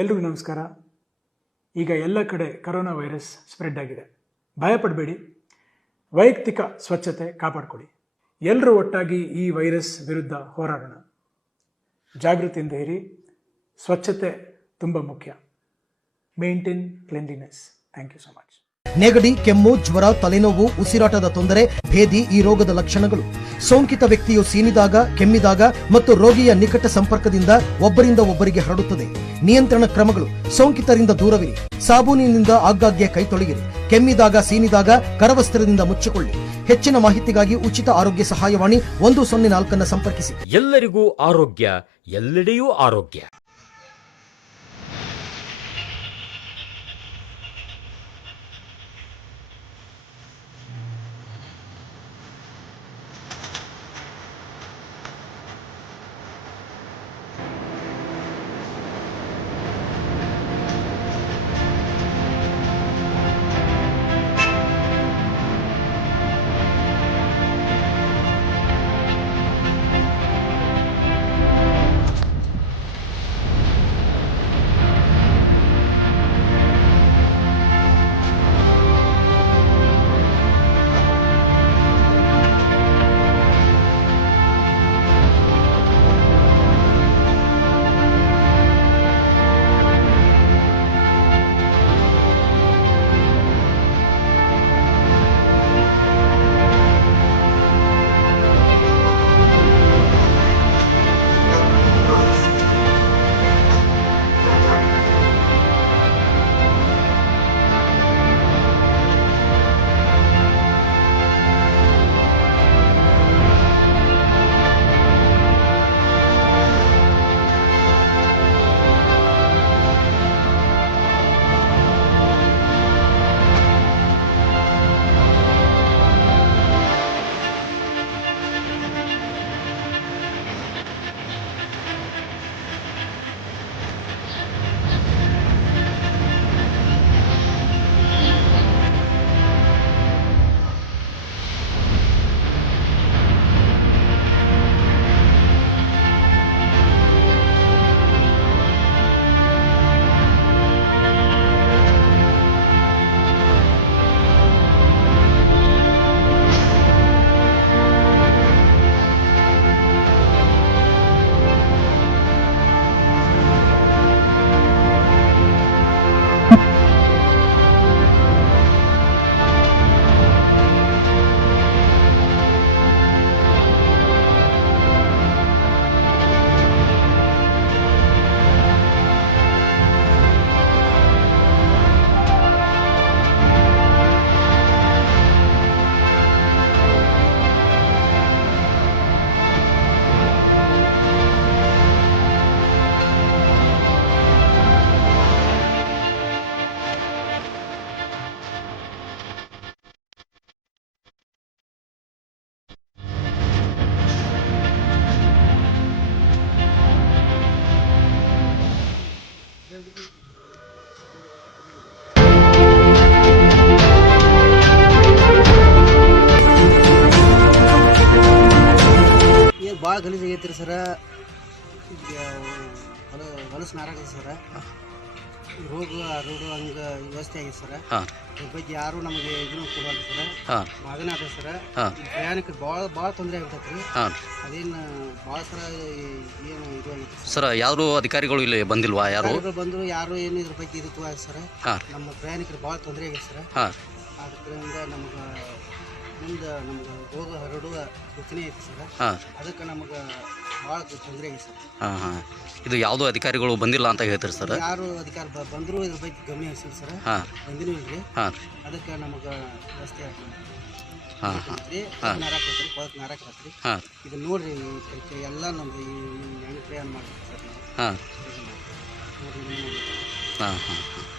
ಎಲ್ರಿಗೂ ನಮಸ್ಕಾರ. ಈಗ ಎಲ್ಲ ಕಡೆ ಕರೋನಾ ವೈರಸ್ ಸ್ಪ್ರೆಡ್ ಆಗಿದೆ. ಭಯಪಡಬೇಡಿ, ವೈಯಕ್ತಿಕ ಸ್ವಚ್ಛತೆ ಕಾಪಾಡಿಕೊಳ್ಳಿ. ಎಲ್ಲರೂ ಒಟ್ಟಾಗಿ ಈ ವೈರಸ್ ವಿರುದ್ಧ ಹೋರಾಡೋಣ. ಜಾಗೃತಿಯಿಂದ ಇರಿ. ಸ್ವಚ್ಛತೆ ತುಂಬ ಮುಖ್ಯ. Maintain cleanliness. Thank you so much. ನೆಗಡಿ, ಕೆಮ್ಮು, ಜ್ವರ, ತಲೆನೋವು, ಉಸಿರಾಟದ ತೊಂದರೆ, ಭೇದಿ ಈ ರೋಗದ ಲಕ್ಷಣಗಳು. ಸೋಂಕಿತ ವ್ಯಕ್ತಿಯು ಸೀನಿದಾಗ, ಕೆಮ್ಮಿದಾಗ ಮತ್ತು ರೋಗಿಯ ನಿಕಟ ಸಂಪರ್ಕದಿಂದ ಒಬ್ಬರಿಂದ ಒಬ್ಬರಿಗೆ ಹರಡುತ್ತದೆ. ನಿಯಂತ್ರಣ ಕ್ರಮಗಳು: ಸೋಂಕಿತರಿಂದ ದೂರವಿರಿ, ಸಾಬೂನಿನಿಂದ ಆಗಾಗ್ಗೆ ಕೈ ತೊಳೆಯಿರಿ, ಕೆಮ್ಮಿದಾಗ, ಸೀನಿದಾಗ ಕರವಸ್ತ್ರದಿಂದ ಮುಚ್ಚಿಕೊಳ್ಳಿ. ಹೆಚ್ಚಿನ ಮಾಹಿತಿಗಾಗಿ ಉಚಿತ ಆರೋಗ್ಯ ಸಹಾಯವಾಣಿ 104 ಸಂಪರ್ಕಿಸಿ. ಎಲ್ಲರಿಗೂ ಆರೋಗ್ಯ, ಎಲ್ಲೆಡೆಯೂ ಆರೋಗ್ಯ. ಭಾಳ ಗಲೀಜು ಆಗೈತ್ರಿ ಸರ. ಹೊಲಸು ನಾರಾಗದ ಸರ. ರೋಗ ಹಂಗೆ ವ್ಯವಸ್ಥೆ ಆಗೈತೆ ಸರ. ಇದ್ರ ಬಗ್ಗೆ ಯಾರು ನಮಗೆ ಇದನ್ನು ಕೊಡಲ್ಲ ಸರ. ಮಾದನ ಆದ ಸರ. ಪ್ರಯಾಣಕ್ಕೆ ಭಾಳ ತೊಂದರೆ ಆಗ್ತೈತೆ ರೀ. ಅದೇನು ಭಾಳ ಸರ ಏನು ಇದು ಆಗೈತೆ ಸರ್. ಯಾರು ಅಧಿಕಾರಿಗಳು ಇಲ್ಲಿ ಬಂದಿಲ್ವಾ? ಯಾರು ಬಂದರು ಯಾರು ಏನು ಇದ್ರ ಬಗ್ಗೆ ಇದು ಸರ. ನಮ್ಮ ಪ್ರಯಾಣಿಕರು ಭಾಳ ತೊಂದರೆ ಆಗೈತೆ ಸರ. ಅದರಿಂದ ನಮ್ಗೆ ಮುಂದೆ ನಮ್ಗೆ ರೋಗ ಹರಡುವ ಸೂಚನೆ ಐತೆ ಸರ್. ಅದಕ್ಕೆ ನಮಗೆ ಭಾಳ ತೊಂದರೆ ಐತೆ ಸರ್. ಇದು ಯಾವುದೋ ಅಧಿಕಾರಿಗಳು ಬಂದಿಲ್ಲ ಅಂತ ಹೇಳ್ತಾರೆ ಸರ್. ಯಾರು ಅಧಿಕಾರಿ ಬಂದರೂ ಇದ್ರ ಬಗ್ಗೆ ಗಮನ ಹರಿಸಿಲ್ಲ ಸರ್. ಬಂದಿನೂ ಇಲ್ರಿ. ಅದಕ್ಕೆ ನಮಗೆ ವ್ಯವಸ್ಥೆ ಆಗ್ತದೆ. ನಾರಾಕತ್ರಿ, ಕೊಳಕ್ ನಾರಾಕತ್ರಿ. ಇದು ನೋಡ್ರಿ, ಎಲ್ಲ ನಮ್ದು ಹೆಂಗೆ ಪ್ರಯಾಣ ಮಾಡ್ತೀವಿ ಸರ್. ಹಾಂ ಹಾಂ ಹಾಂ.